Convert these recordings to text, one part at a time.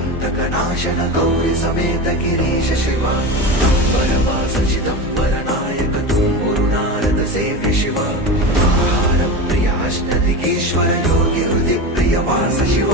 अंतकनाशन गौरी समेत गिरीश शिव अंबरवास चिदंबर नायक तुंगुरु नारद सेव्य शिव आहार प्रिय अष्टदिगेश्वर योगी हृदय प्रिय वास शिव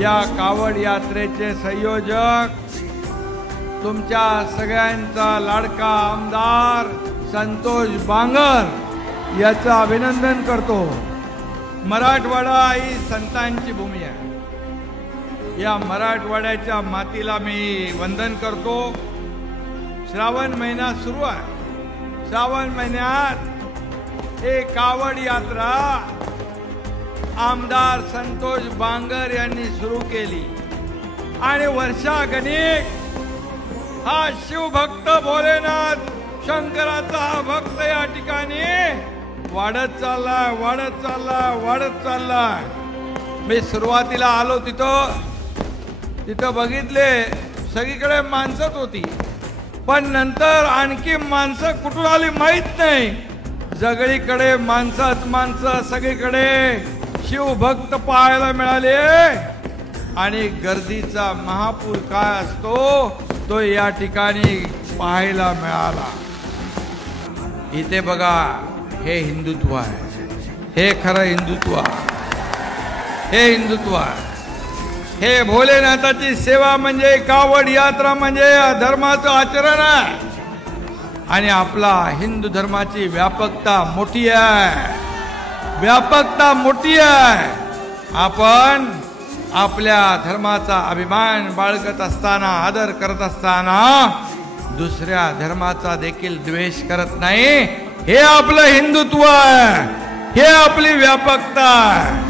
या कावड यात्रेचे संयोजक तुमच्या सगळ्यांचा लाडका आमदार संतोष बांगर याचं अभिनंदन करतो। मराठवाडा ही संतांची भूमी आहे। या मराठवाड्याच्या मातीला मी वंदन करतो। श्रावण महिना सुरू आहे। श्रावण महिन्यात एक कावड यात्रा आमदार संतोष बांगर यांनी सुरू केली आणि वर्षागणिक हा शिवभक्त भोलेनाथ शंकराचा हा भक्त या ठिकाणी वाढत चाललाय। मी सुरुवातीला आलो तिथं बघितले सगळीकडे माणसंच होती, पण नंतर आणखी माणसं कुठून आली माहित नाही। सगळीकडे माणसं सगळीकडे शिवभक्त पाहायला मिळाले आणि गर्दीचा महापूर काय असतो तो या ठिकाणी पाहायला मिळाला। इथे बघा, हे हिंदुत्व आहे, हे खरं हिंदुत्व, हे हिंदुत्व, हे भोलेनाथाची सेवा म्हणजे कावड यात्रा म्हणजे धर्माचं आचरण आहे। आणि आपला हिंदू धर्माची व्यापकता मोठी आहे, आपण आपल्या धर्माचा अभिमान बाळगत असताना, आदर करत असताना दुसऱ्या धर्माचा देखील द्वेष करत नाही। हे आपलं हिंदुत्व आहे, हे आपली व्यापकता आहे।